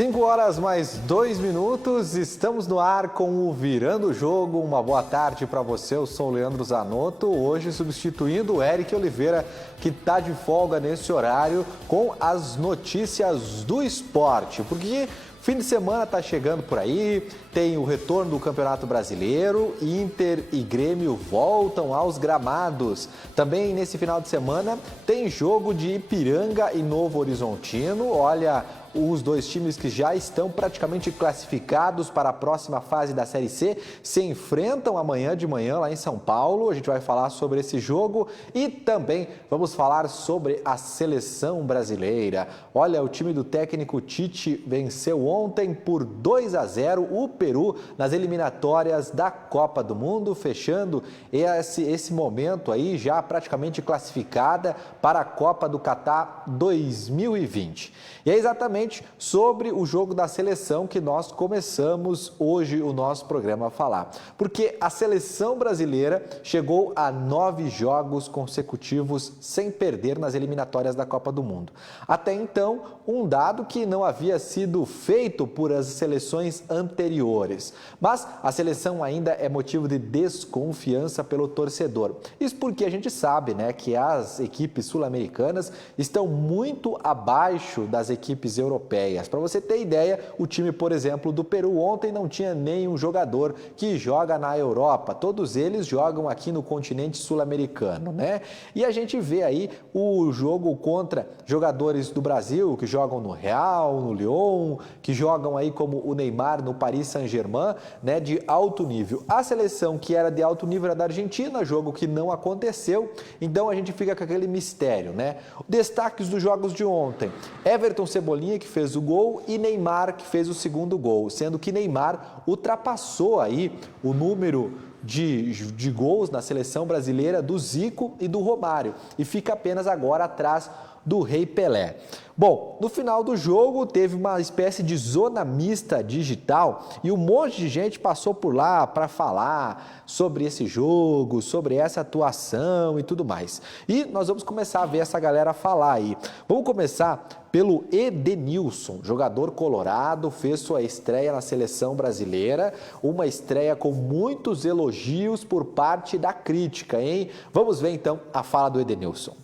5 horas mais 2 minutos, estamos no ar com o Virando o Jogo. Uma boa tarde para você, eu sou o Leandro Zanotto, hoje substituindo o Eric Oliveira, que está de folga nesse horário com as notícias do esporte, porque fim de semana está chegando por aí, tem o retorno do Campeonato Brasileiro, Inter e Grêmio voltam aos gramados. Também nesse final de semana tem jogo de Ipiranga e Novo Horizontino. Olha, os dois times que já estão praticamente classificados para a próxima fase da Série C se enfrentam amanhã de manhã lá em São Paulo. A gente vai falar sobre esse jogo e também vamos falar sobre a seleção brasileira. Olha, o time do técnico Tite venceu ontem por 2-0 o Peru nas eliminatórias da Copa do Mundo, fechando esse momento aí já praticamente classificada para a Copa do Catar 2020. E é exatamente sobre o jogo da seleção que nós começamos hoje o nosso programa a falar. Porque a seleção brasileira chegou a 9 jogos consecutivos sem perder nas eliminatórias da Copa do Mundo. Até então, um dado que não havia sido feito por as seleções anteriores. Mas a seleção ainda é motivo de desconfiança pelo torcedor. Isso porque a gente sabe, né, que as equipes sul-americanas estão muito abaixo das equipes europeias. Para você ter ideia, o time, por exemplo, do Peru ontem não tinha nenhum jogador que joga na Europa. Todos eles jogam aqui no continente sul-americano, né? E a gente vê aí o jogo contra jogadores do Brasil que jogam no Real, no Lyon, que jogam aí como o Neymar no Paris Saint-Germain, né, de alto nível. A seleção que era de alto nível era da Argentina, jogo que não aconteceu. Então a gente fica com aquele mistério, né? Destaques dos jogos de ontem: Everton Cebolinha, que fez o gol, e Neymar, que fez o segundo gol, sendo que Neymar ultrapassou aí o número de gols na seleção brasileira do Zico e do Romário, e fica apenas agora atrás do Rei Pelé. Bom, no final do jogo teve uma espécie de zona mista digital e um monte de gente passou por lá para falar sobre esse jogo, sobre essa atuação e tudo mais. E nós vamos começar a ver essa galera falar aí. Vamos começar pelo Edenilson, jogador colorado, fez sua estreia na seleção brasileira, uma estreia com muitos elogios por parte da crítica, hein? Vamos ver então a fala do Edenilson.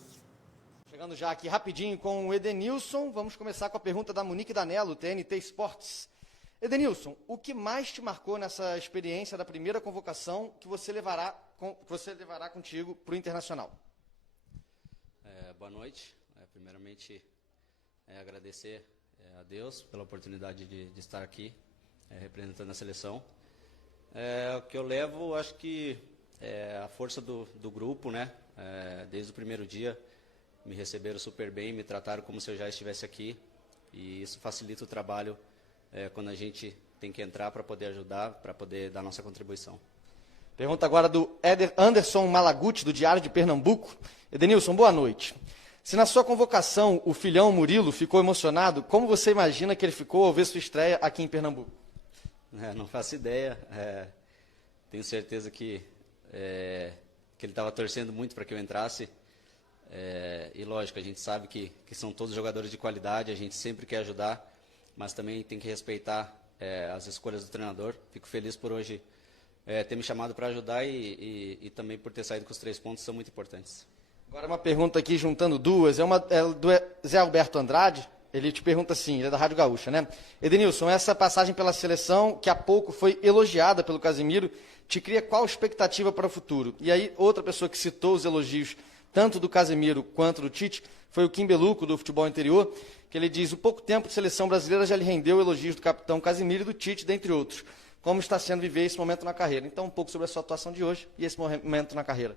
Chegando já aqui rapidinho com o Edenilson, vamos começar com a pergunta da Monique Danello, TNT Sports. Edenilson, o que mais te marcou nessa experiência da primeira convocação que você levará contigo para o Internacional? Boa noite. Primeiramente, agradecer a Deus pela oportunidade de estar aqui representando a seleção. O que eu levo, acho que é a força do grupo, né? Desde o primeiro dia, me receberam super bem, me trataram como se eu já estivesse aqui, e isso facilita o trabalho quando a gente tem que entrar para poder ajudar, para poder dar nossa contribuição. Pergunta agora do Anderson Malaguti, do Diário de Pernambuco. Edenilson, boa noite. Se na sua convocação o filhão Murilo ficou emocionado, como você imagina que ele ficou ao ver sua estreia aqui em Pernambuco? Não faço ideia, tenho certeza que ele estava torcendo muito para que eu entrasse. E lógico, a gente sabe que são todos jogadores de qualidade, a gente sempre quer ajudar, mas também tem que respeitar as escolhas do treinador. Fico feliz por hoje ter me chamado para ajudar e também por ter saído com os 3 pontos, são muito importantes. Agora uma pergunta aqui juntando duas, é do Zé Alberto Andrade. Ele te pergunta assim, ele é da Rádio Gaúcha, né? Edenilson, essa passagem pela seleção, que há pouco foi elogiada pelo Casimiro, te cria qual expectativa para o futuro? E aí outra pessoa que citou os elogios tanto do Casemiro quanto do Tite, foi o Kim Beluco, do Futebol Interior, que ele diz: o pouco tempo de seleção brasileira já lhe rendeu elogios do capitão Casemiro e do Tite, dentre outros. Como está sendo viver esse momento na carreira? Então, um pouco sobre a sua atuação de hoje e esse momento na carreira.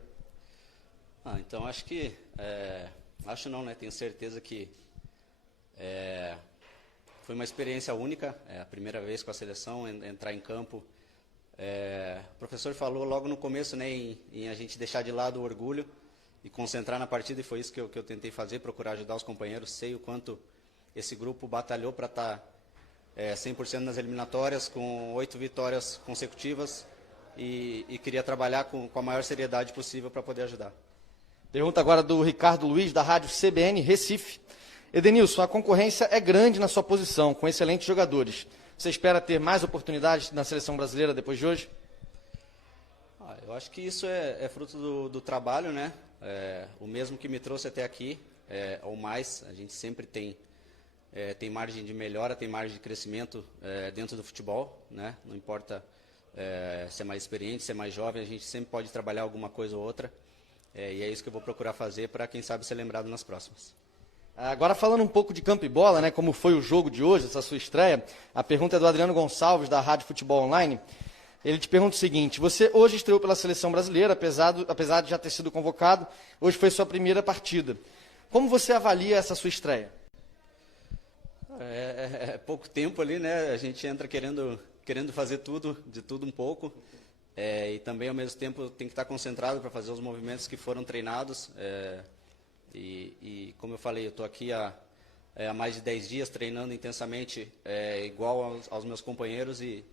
Então, acho que... acho não, né? Tenho certeza que foi uma experiência única, a primeira vez com a seleção, entrar em campo. O professor falou logo no começo, né, em a gente deixar de lado o orgulho e concentrar na partida, e foi isso que eu tentei fazer, procurar ajudar os companheiros. Sei o quanto esse grupo batalhou para estar 100% nas eliminatórias, com 8 vitórias consecutivas, e queria trabalhar com a maior seriedade possível para poder ajudar. Pergunta agora do Ricardo Luiz, da Rádio CBN Recife. Edenilson, a concorrência é grande na sua posição, com excelentes jogadores. Você espera ter mais oportunidades na seleção brasileira depois de hoje? Eu acho que isso é fruto do trabalho, né? O mesmo que me trouxe até aqui, ou mais. A gente sempre tem margem de melhora, tem margem de crescimento dentro do futebol, né? Não importa ser mais experiente, ser mais jovem, a gente sempre pode trabalhar alguma coisa ou outra. E é isso que eu vou procurar fazer para, quem sabe, ser lembrado nas próximas. Agora falando um pouco de campo e bola, né, como foi o jogo de hoje, essa sua estreia, a pergunta é do Adriano Gonçalves, da Rádio Futebol Online. Ele te pergunta o seguinte: você hoje estreou pela seleção brasileira, apesar de já ter sido convocado, hoje foi sua primeira partida. Como você avalia essa sua estreia? É pouco tempo ali, né? A gente entra querendo fazer tudo, de tudo um pouco. E também, ao mesmo tempo, tem que estar concentrado para fazer os movimentos que foram treinados. E como eu falei, eu estou aqui há mais de 10 dias treinando intensamente, igual aos meus companheiros, e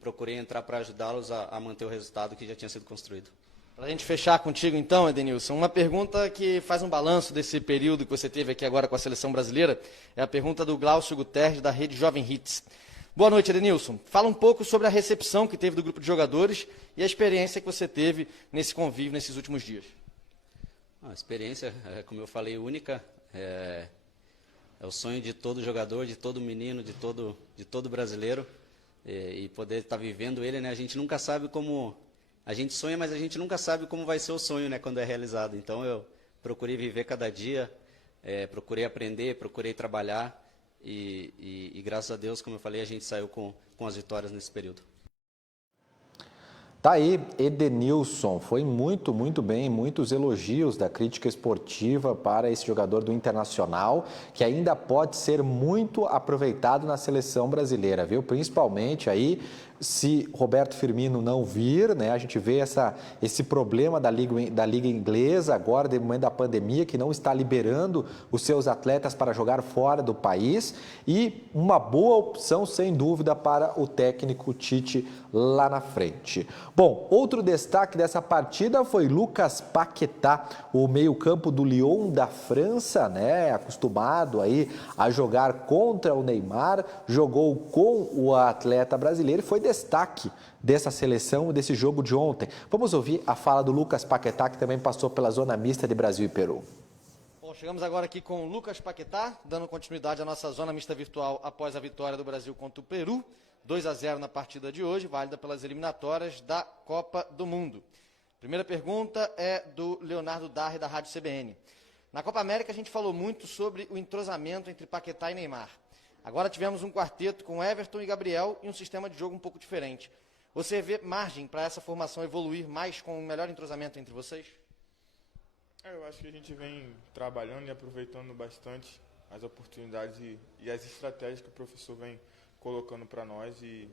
procurei entrar para ajudá-los a manter o resultado que já tinha sido construído. Para a gente fechar contigo então, Edenilson, uma pergunta que faz um balanço desse período que você teve aqui agora com a seleção brasileira, é a pergunta do Glaucio Guterres, da Rede Jovem Hits. Boa noite, Edenilson. Fala um pouco sobre a recepção que teve do grupo de jogadores e a experiência que você teve nesse convívio nesses últimos dias. A experiência, como eu falei, única. É o sonho de todo jogador, de todo menino, de todo brasileiro. E poder estar vivendo ele, né? A gente nunca sabe como... A gente sonha, mas a gente nunca sabe como vai ser o sonho, né, quando é realizado. Então eu procurei viver cada dia, procurei aprender, procurei trabalhar e graças a Deus, como eu falei, a gente saiu com as vitórias nesse período. Tá aí, Edenilson, foi muito bem, muitos elogios da crítica esportiva para esse jogador do Internacional, que ainda pode ser muito aproveitado na seleção brasileira, viu? Principalmente aí, se Roberto Firmino não vir, né? A gente vê esse problema da Liga Inglesa agora, no momento da pandemia, que não está liberando os seus atletas para jogar fora do país, e uma boa opção, sem dúvida, para o técnico Tite lá na frente. Bom, outro destaque dessa partida foi Lucas Paquetá, o meio-campo do Lyon da França, né? Acostumado aí a jogar contra o Neymar, jogou com o atleta brasileiro e foi destaque dessa seleção e desse jogo de ontem. Vamos ouvir a fala do Lucas Paquetá, que também passou pela zona mista de Brasil e Peru. Bom, chegamos agora aqui com o Lucas Paquetá, dando continuidade à nossa zona mista virtual após a vitória do Brasil contra o Peru. 2-0 na partida de hoje, válida pelas eliminatórias da Copa do Mundo. Primeira pergunta é do Leonardo Darre, da Rádio CBN. Na Copa América a gente falou muito sobre o entrosamento entre Paquetá e Neymar. Agora tivemos um quarteto com Everton e Gabriel e um sistema de jogo um pouco diferente. Você vê margem para essa formação evoluir mais com um melhor entrosamento entre vocês? Eu acho que a gente vem trabalhando e aproveitando bastante as oportunidades e as estratégias que o professor vem colocando para nós, e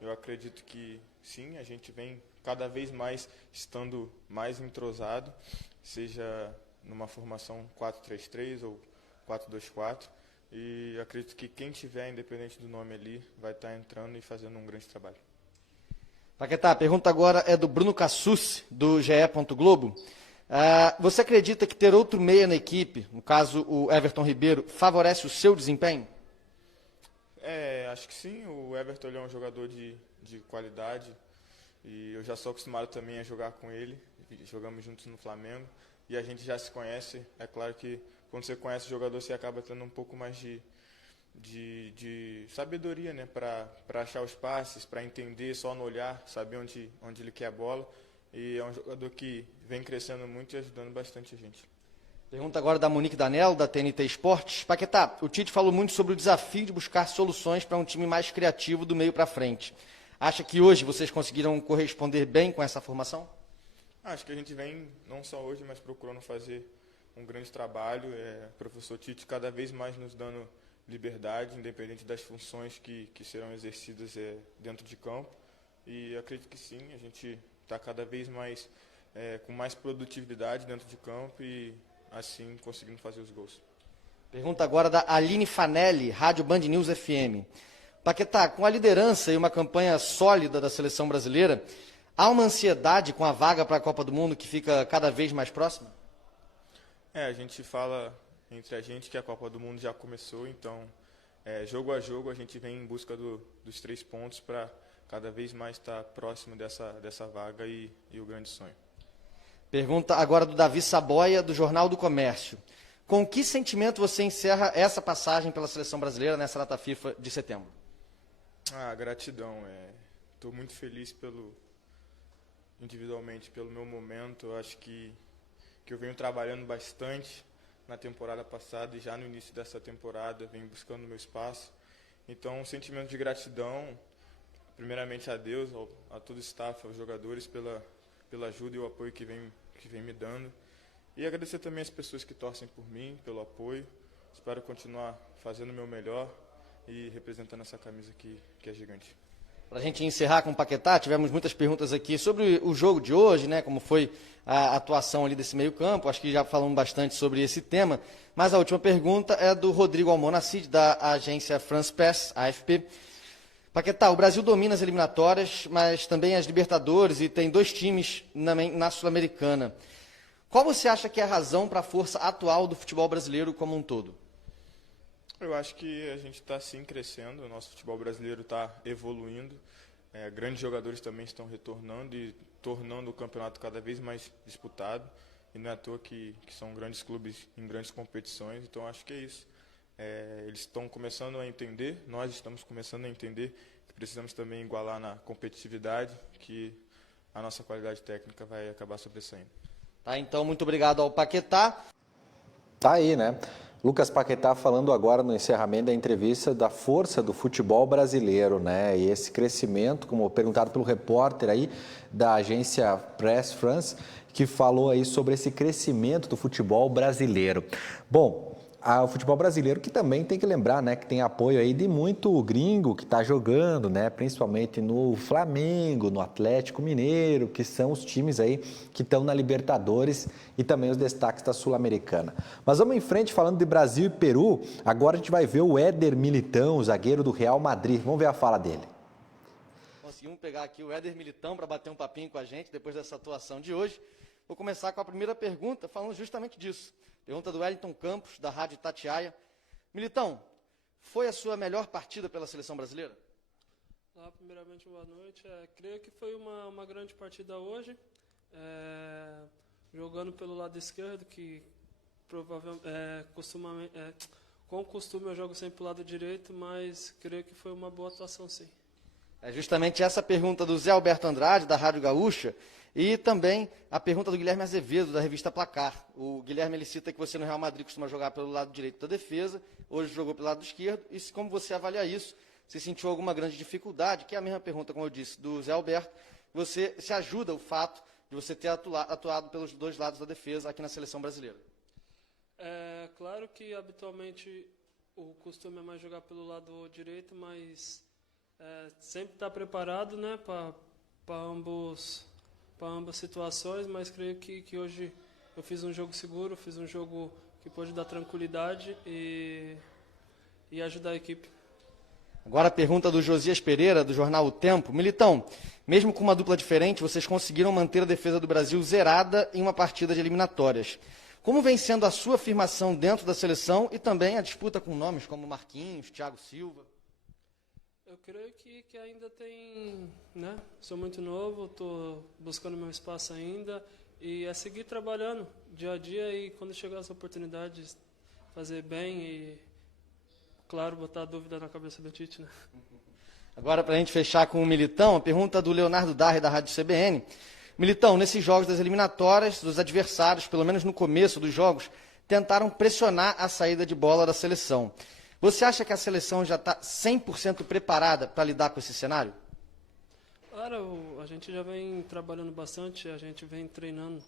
eu acredito que sim, a gente vem cada vez mais estando mais entrosado, seja numa formação 4-3-3 ou 4-2-4, e acredito que quem tiver, independente do nome ali, vai estar entrando e fazendo um grande trabalho. Paquetá, a pergunta agora é do Bruno Cassucci, do GE. Globo. Você acredita que ter outro meia na equipe, no caso o Everton Ribeiro, favorece o seu desempenho? Acho que sim. O Everton é um jogador de qualidade e eu já sou acostumado também a jogar com ele. Jogamos juntos no Flamengo e a gente já se conhece. É claro que quando você conhece o jogador, você acaba tendo um pouco mais de sabedoria, né, para achar os passes, para entender só no olhar, saber onde ele quer a bola. E é um jogador que vem crescendo muito e ajudando bastante a gente. Pergunta agora da Monique Danello, da TNT Esportes. Paquetá, o Tite falou muito sobre o desafio de buscar soluções para um time mais criativo do meio para frente. Acha que hoje vocês conseguiram corresponder bem com essa formação? Acho que a gente vem, não só hoje, mas procurando fazer um grande trabalho. O professor Tite cada vez mais nos dando liberdade, independente das funções que serão exercidas dentro de campo. E acredito que sim, a gente está cada vez mais com mais produtividade dentro de campo e assim conseguindo fazer os gols. Pergunta agora da Aline Fanelli, Rádio Band News FM. Paquetá, com a liderança e uma campanha sólida da seleção brasileira, há uma ansiedade com a vaga para a Copa do Mundo que fica cada vez mais próxima? A gente fala entre a gente, que a Copa do Mundo já começou, então jogo a jogo a gente vem em busca dos 3 pontos para cada vez mais estar próximo dessa vaga e o grande sonho. Pergunta agora do Davi Saboia, do Jornal do Comércio. Com que sentimento você encerra essa passagem pela seleção brasileira nessa data FIFA de setembro? Gratidão. Estou muito feliz individualmente pelo meu momento. Eu acho que eu venho trabalhando bastante na temporada passada e já no início dessa temporada venho buscando meu espaço. Então, um sentimento de gratidão, primeiramente a Deus, a todo o staff, aos jogadores pela ajuda e o apoio que vem me dando. E agradecer também as pessoas que torcem por mim, pelo apoio. Espero continuar fazendo o meu melhor e representando essa camisa que é gigante. Para a gente encerrar com o Paquetá, tivemos muitas perguntas aqui sobre o jogo de hoje, né, como foi a atuação ali desse meio campo, acho que já falamos bastante sobre esse tema, mas a última pergunta é do Rodrigo Almonacid, da agência France Press, AFP. Paquetá, o Brasil domina as eliminatórias, mas também as Libertadores e tem 2 times na Sul-Americana. Qual você acha que é a razão para a força atual do futebol brasileiro como um todo? Eu acho que a gente está sim crescendo, o nosso futebol brasileiro está evoluindo, grandes jogadores também estão retornando e tornando o campeonato cada vez mais disputado, e não é à toa que são grandes clubes em grandes competições, então acho que é isso. Eles estão começando a entender, nós estamos começando a entender que precisamos também igualar na competitividade, que a nossa qualidade técnica vai acabar sobressaindo. Tá, então, muito obrigado ao Paquetá. Tá aí, né? Lucas Paquetá falando agora no encerramento da entrevista da força do futebol brasileiro, né? E esse crescimento, como perguntado pelo repórter aí da agência Press France, que falou aí sobre esse crescimento do futebol brasileiro. Bom, o futebol brasileiro que também tem que lembrar, né, que tem apoio aí de muito gringo que está jogando, né, principalmente no Flamengo, no Atlético Mineiro, que são os times aí que estão na Libertadores e também os destaques da Sul-Americana. Mas vamos em frente falando de Brasil e Peru. Agora a gente vai ver o Éder Militão, o zagueiro do Real Madrid. Vamos ver a fala dele. Conseguimos pegar aqui o Éder Militão para bater um papinho com a gente depois dessa atuação de hoje. Vou começar com a primeira pergunta, falando justamente disso. Pergunta do Wellington Campos, da Rádio Itatiaia. Militão, foi a sua melhor partida pela seleção brasileira? Primeiramente, boa noite. Creio que foi uma grande partida hoje. Jogando pelo lado esquerdo, que provavelmente, com costume eu jogo sempre pelo lado direito, mas creio que foi uma boa atuação, sim. É justamente essa pergunta do Zé Alberto Andrade, da Rádio Gaúcha, e também a pergunta do Guilherme Azevedo, da revista Placar. O Guilherme ele cita que você no Real Madrid costuma jogar pelo lado direito da defesa, hoje jogou pelo lado esquerdo, e como você avalia isso? Você sentiu alguma grande dificuldade? Que é a mesma pergunta, como eu disse, do Zé Alberto. Você se ajuda o fato de você ter atuado pelos 2 lados da defesa aqui na seleção brasileira? Claro que habitualmente o costume é mais jogar pelo lado direito, mas sempre estar preparado, né, para ambas situações, mas creio que hoje eu fiz um jogo seguro, fiz um jogo que pôde dar tranquilidade e ajudar a equipe. Agora a pergunta do Josias Pereira, do jornal O Tempo. Militão, mesmo com uma dupla diferente, vocês conseguiram manter a defesa do Brasil zerada em uma partida de eliminatórias. Como vem sendo a sua afirmação dentro da seleção e também a disputa com nomes como Marquinhos, Thiago Silva? Eu creio que ainda tem, né? Sou muito novo, estou buscando meu espaço ainda e é seguir trabalhando dia a dia e quando chegar as oportunidades fazer bem e, claro, botar a dúvida na cabeça do Tite, né? Agora, para a gente fechar com o Militão, a pergunta do Leonardo Darre, da Rádio CBN. Militão, nesses jogos das eliminatórias, os adversários, pelo menos no começo dos jogos, tentaram pressionar a saída de bola da seleção. Você acha que a seleção já está 100% preparada para lidar com esse cenário? Claro, a gente já vem trabalhando bastante, a gente vem treinando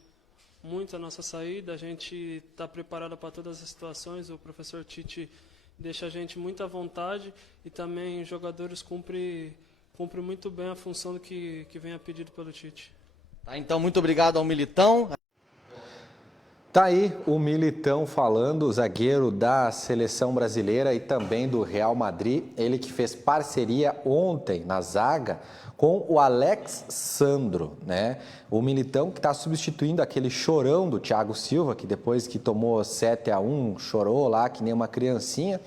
muito a nossa saída, a gente está preparado para todas as situações, o professor Tite deixa a gente muito à vontade e também os jogadores cumprem muito bem a função do que vem a pedido pelo Tite. Tá, então, muito obrigado ao Militão. Tá aí o Militão falando, o zagueiro da seleção brasileira e também do Real Madrid, ele que fez parceria ontem na zaga com o Alex Sandro, né? O Militão que está substituindo aquele chorão do Thiago Silva, que depois que tomou 7-1, chorou lá que nem uma criancinha.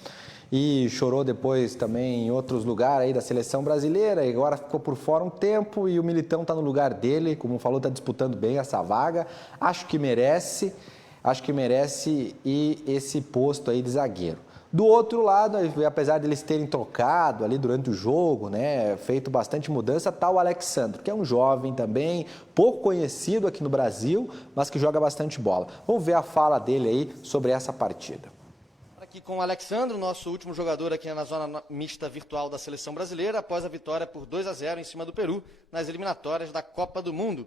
E chorou depois também em outros lugares aí da seleção brasileira, e agora ficou por fora um tempo e o Militão está no lugar dele, como falou, está disputando bem essa vaga, acho que merece e esse posto aí de zagueiro. Do outro lado, apesar de eles terem trocado ali durante o jogo, né, feito bastante mudança, está o Alexandre, que é um jovem também, pouco conhecido aqui no Brasil, mas que joga bastante bola. Vamos ver a fala dele aí sobre essa partida. Aqui com o Alexandre, nosso último jogador aqui na zona mista virtual da seleção brasileira, após a vitória por 2-0 em cima do Peru nas eliminatórias da Copa do Mundo.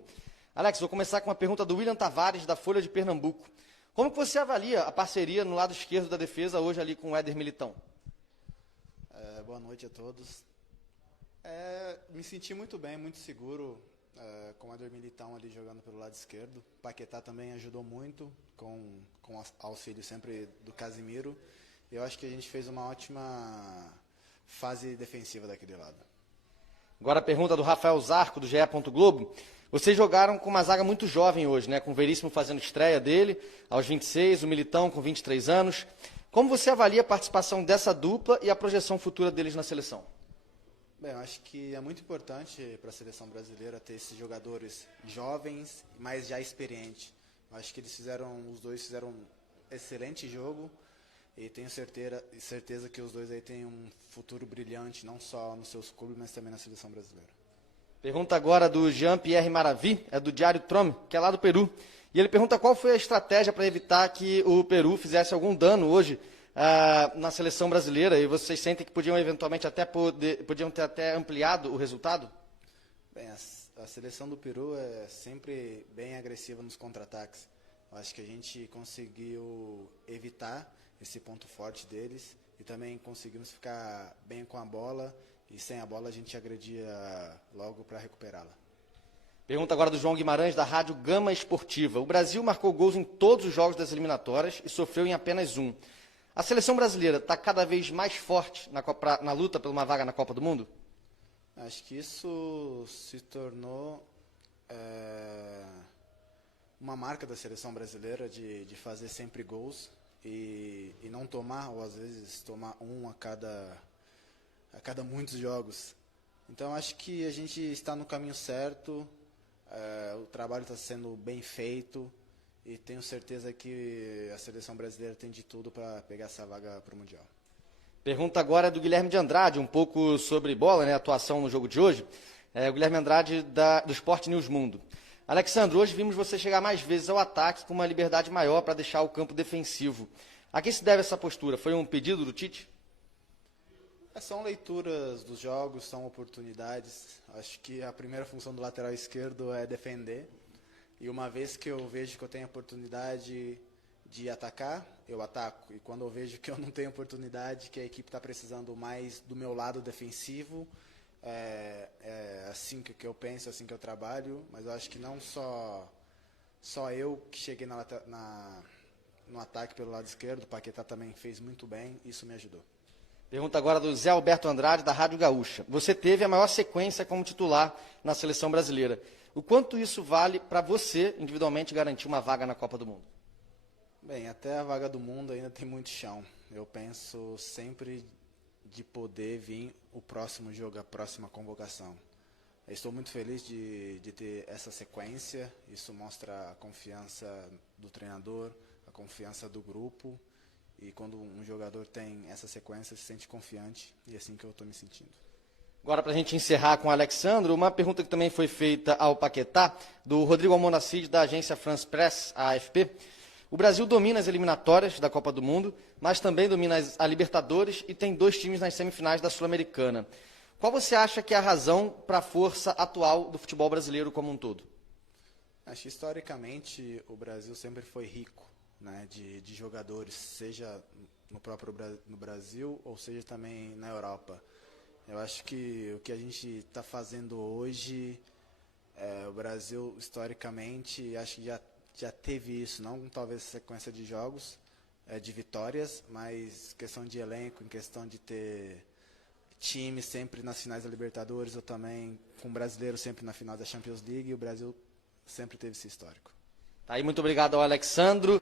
Alex, vou começar com uma pergunta do William Tavares, da Folha de Pernambuco. Como que você avalia a parceria no lado esquerdo da defesa hoje ali com o Éder Militão? Boa noite a todos. Me senti muito bem, muito seguro com o Éder Militão ali jogando pelo lado esquerdo. O Paquetá também ajudou muito com auxílio sempre do Casimiro. Eu acho que a gente fez uma ótima fase defensiva daquele lado. Agora a pergunta do Rafael Zarco, do GE. Globo. Vocês jogaram com uma zaga muito jovem hoje, né? Com o Veríssimo fazendo estreia dele, aos 26, o Militão com 23 anos. Como você avalia a participação dessa dupla e a projeção futura deles na seleção? Bem, eu acho que é muito importante para a seleção brasileira ter esses jogadores jovens, mas já experientes. Eu acho que os dois fizeram um excelente jogo e tenho certeza que os dois aí têm um futuro brilhante, não só nos seus clubes, mas também na seleção brasileira. Pergunta agora do Jean-Pierre Maravi, é do Diário Trome, que é lá do Peru. E ele pergunta qual foi a estratégia para evitar que o Peru fizesse algum dano hoje na seleção brasileira, e vocês sentem que podiam eventualmente podiam ter até ampliado o resultado? Bem, a seleção do Peru é sempre bem agressiva nos contra-ataques. Eu acho que a gente conseguiu evitar esse ponto forte deles e também conseguimos ficar bem com a bola, e sem a bola a gente agredia logo para recuperá-la. Pergunta agora do João Guimarães, da Rádio Gama Esportiva. O Brasil marcou gols em todos os jogos das eliminatórias e sofreu em apenas um. A seleção brasileira está cada vez mais forte na luta por uma vaga na Copa do Mundo? Acho que isso se tornou uma marca da seleção brasileira de fazer sempre gols e não tomar, ou às vezes tomar um a cada muitos jogos. Então acho que a gente está no caminho certo, o trabalho está sendo bem feito e tenho certeza que a seleção brasileira tem de tudo para pegar essa vaga para o Mundial. Pergunta agora do Guilherme de Andrade, um pouco sobre bola, né, atuação no jogo de hoje. O Guilherme Andrade do Sport News Mundo. Alexandre, hoje vimos você chegar mais vezes ao ataque com uma liberdade maior para deixar o campo defensivo. A que se deve essa postura? Foi um pedido do Tite? São leituras dos jogos, são oportunidades. Acho que a primeira função do lateral esquerdo é defender. E uma vez que eu vejo que eu tenho a oportunidade de atacar, eu ataco. E quando eu vejo que eu não tenho oportunidade, que a equipe está precisando mais do meu lado defensivo, é assim que eu penso, assim que eu trabalho. Mas eu acho que não só eu que cheguei no ataque pelo lado esquerdo, o Paquetá também fez muito bem, isso me ajudou. Pergunta agora do Zé Alberto Andrade, da Rádio Gaúcha. Você teve a maior sequência como titular na seleção brasileira. O quanto isso vale para você, individualmente, garantir uma vaga na Copa do Mundo? Bem, até a vaga do mundo ainda tem muito chão. Eu penso sempre de poder vir o próximo jogo, a próxima convocação. Eu estou muito feliz de ter essa sequência. Isso mostra a confiança do treinador, a confiança do grupo. E quando um jogador tem essa sequência, se sente confiante. E é assim que eu estou me sentindo. Agora, para a gente encerrar com o Alexandre, uma pergunta que também foi feita ao Paquetá, do Rodrigo Almonacid, da agência France Press, a AFP. O Brasil domina as eliminatórias da Copa do Mundo, mas também domina a Libertadores e tem 2 times nas semifinais da Sul-Americana. Qual você acha que é a razão para a força atual do futebol brasileiro como um todo? Acho que historicamente o Brasil sempre foi rico, né, de jogadores, seja no Brasil ou seja também na Europa. Eu acho que o que a gente está fazendo hoje, o Brasil historicamente, acho que já já teve isso, não talvez sequência de jogos, de vitórias, mas questão de elenco, em questão de ter time sempre nas finais da Libertadores, ou também com o brasileiro sempre na final da Champions League, e o Brasil sempre teve esse histórico. Tá aí, muito obrigado ao Alexandro.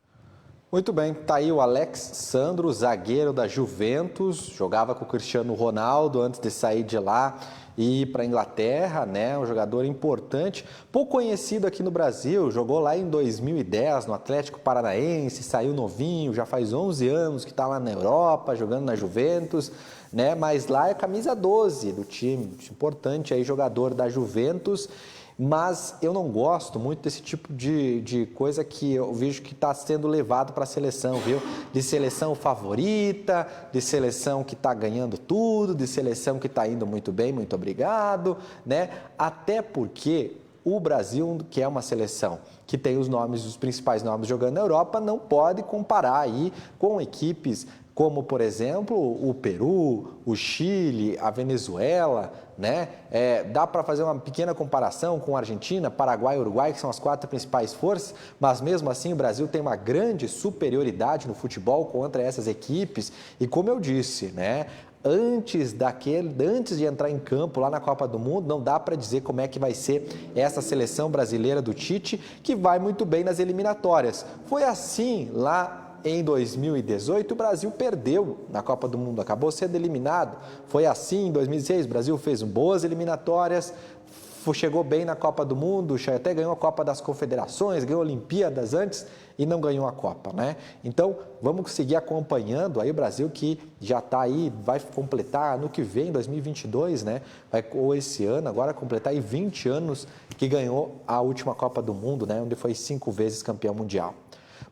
Muito bem, tá aí o Alex Sandro, zagueiro da Juventus, jogava com o Cristiano Ronaldo antes de sair de lá e ir para a Inglaterra, né? Um jogador importante, pouco conhecido aqui no Brasil, jogou lá em 2010 no Atlético Paranaense, saiu novinho, já faz 11 anos que está lá na Europa, jogando na Juventus, né? Mas lá é camisa 12 do time, importante aí, jogador da Juventus. Mas eu não gosto muito desse tipo de coisa que eu vejo que está sendo levado para a seleção, viu? De seleção favorita, de seleção que está ganhando tudo, de seleção que está indo muito bem, muito obrigado, né? Até porque o Brasil, que é uma seleção que tem os principais nomes jogando na Europa, não pode comparar aí com equipes como, por exemplo, o Peru, o Chile, a Venezuela, né? Dá para fazer uma pequena comparação com a Argentina, Paraguai e Uruguai, que são as 4 principais forças, mas mesmo assim o Brasil tem uma grande superioridade no futebol contra essas equipes. E como eu disse, né? Antes de entrar em campo lá na Copa do Mundo, não dá para dizer como é que vai ser essa seleção brasileira do Tite, que vai muito bem nas eliminatórias. Foi assim lá em 2018, o Brasil perdeu na Copa do Mundo, acabou sendo eliminado. Foi assim em 2016, o Brasil fez boas eliminatórias, chegou bem na Copa do Mundo, até ganhou a Copa das Confederações, ganhou Olimpíadas antes e não ganhou a Copa, né? Então, vamos seguir acompanhando aí o Brasil, que já está aí, vai completar no que vem, 2022, né? Ou esse ano, agora completar aí 20 anos que ganhou a última Copa do Mundo, né? Onde foi 5 vezes campeão mundial.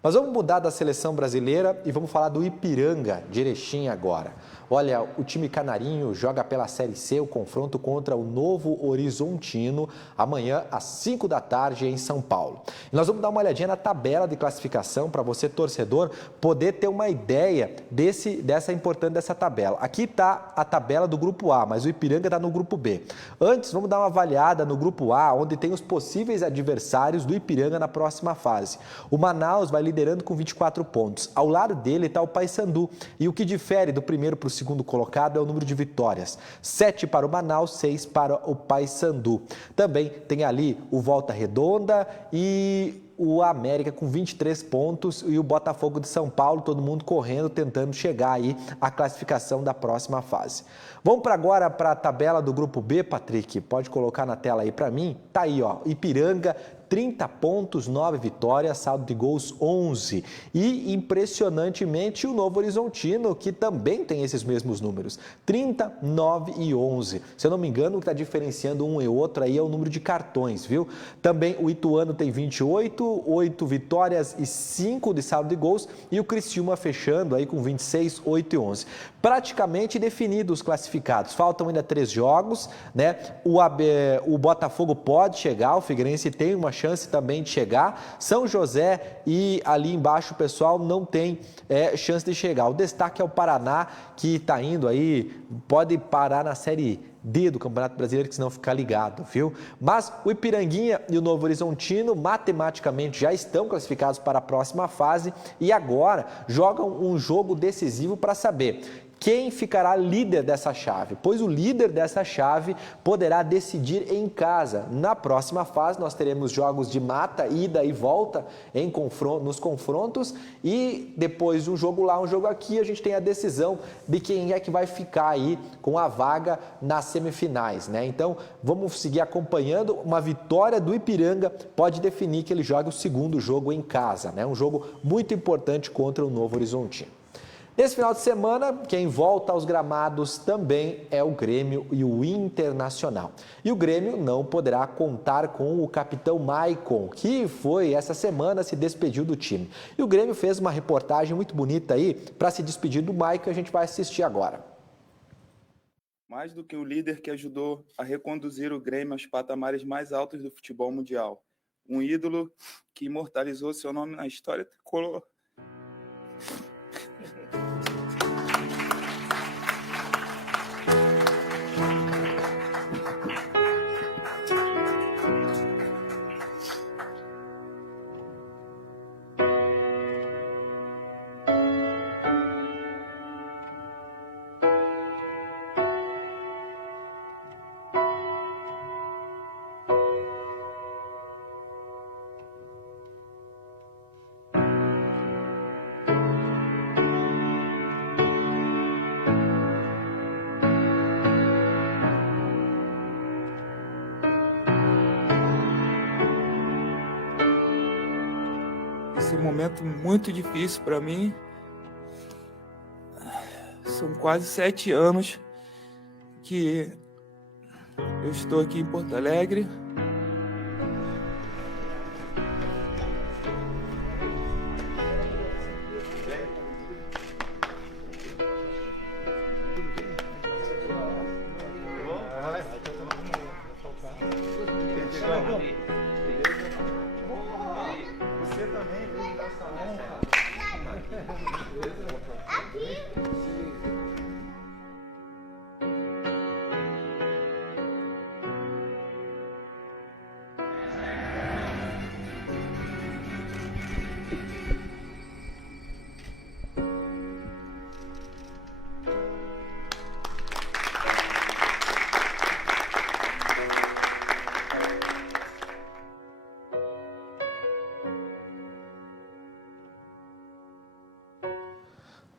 Mas vamos mudar da seleção brasileira e vamos falar do Ipiranga de Erechim agora. Olha, o time canarinho joga pela Série C o confronto contra o Novo Horizontino amanhã às 5 da tarde em São Paulo. E nós vamos dar uma olhadinha na tabela de classificação para você, torcedor, poder ter uma ideia dessa tabela. Aqui está a tabela do Grupo A, mas o Ipiranga está no Grupo B. Antes, vamos dar uma avaliada no Grupo A, onde tem os possíveis adversários do Ipiranga na próxima fase. O Manaus vai liderando com 24 pontos. Ao lado dele está o Paysandu. E o que difere do primeiro para o segundo colocado é o número de vitórias. 7 para o Manaus, 6 para o Paysandu. Também tem ali o Volta Redonda e o América com 23 pontos e o Botafogo de São Paulo, todo mundo correndo, tentando chegar aí à classificação da próxima fase. Vamos agora para a tabela do Grupo B, Patrick, pode colocar na tela aí para mim. Tá aí, ó, Ipiranga, 30 pontos, 9 vitórias, saldo de gols 11. E, impressionantemente, o Novo Horizontino, que também tem esses mesmos números, 30, 9 e 11. Se eu não me engano, o que está diferenciando um e outro aí é o número de cartões, viu? Também o Ituano tem 28, 8 vitórias e 5 de saldo de gols. E o Criciúma fechando aí com 26, 8 e 11. Praticamente definidos os classificados. Faltam ainda 3 jogos, né? O Botafogo pode chegar, o Figueirense tem uma chance também de chegar. São José e ali embaixo o pessoal não tem chance de chegar. O destaque é o Paraná, que está indo aí, pode parar na Série D do Campeonato Brasileiro, que senão ficar ligado, viu? Mas o Ipiranguinha e o Novo Horizontino matematicamente já estão classificados para a próxima fase e agora jogam um jogo decisivo para saber quem ficará líder dessa chave, pois o líder dessa chave poderá decidir em casa. Na próxima fase nós teremos jogos de mata, ida e volta nos confrontos e depois um jogo lá, um jogo aqui, a gente tem a decisão de quem é que vai ficar aí com a vaga nas semifinais, né? Então vamos seguir acompanhando. Uma vitória do Ipiranga pode definir que ele joga o segundo jogo em casa, né? Um jogo muito importante contra o Novo Horizontino. Nesse final de semana, quem volta aos gramados também é o Grêmio e o Internacional. E o Grêmio não poderá contar com o capitão Maicon, que essa semana se despediu do time. E o Grêmio fez uma reportagem muito bonita aí para se despedir do Maicon, a gente vai assistir agora. Mais do que o líder que ajudou a reconduzir o Grêmio aos patamares mais altos do futebol mundial. Um ídolo que imortalizou seu nome na história tricolor. esse momento muito difícil para mim. São quase 7 anos que eu estou aqui em Porto Alegre. Você também veio dar essa honra.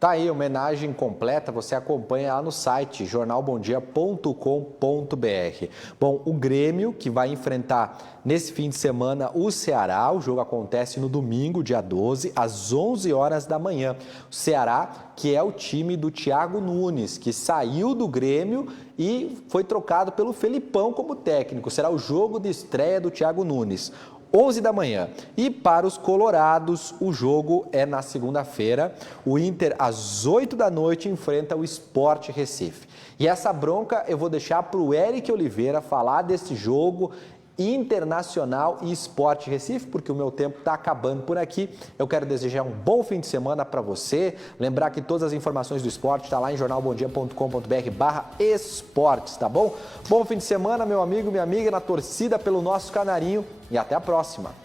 Tá aí, homenagem completa, você acompanha lá no site jornalbomdia.com.br. Bom, o Grêmio, que vai enfrentar nesse fim de semana o Ceará, o jogo acontece no domingo, dia 12, às 11 horas da manhã. O Ceará, que é o time do Thiago Nunes, que saiu do Grêmio e foi trocado pelo Felipão como técnico. Será o jogo de estreia do Thiago Nunes. 11 da manhã. E para os colorados, o jogo é na segunda-feira. O Inter, às 8 da noite, enfrenta o Sport Recife. E essa bronca eu vou deixar para o Eric Oliveira falar desse jogo Internacional e Sport Recife, porque o meu tempo está acabando por aqui. Eu quero desejar um bom fim de semana para você. Lembrar que todas as informações do esporte estão lá em jornalbomdia.com.br/esportes, tá bom? Bom fim de semana, meu amigo, minha amiga, na torcida pelo nosso Canarinho e até a próxima.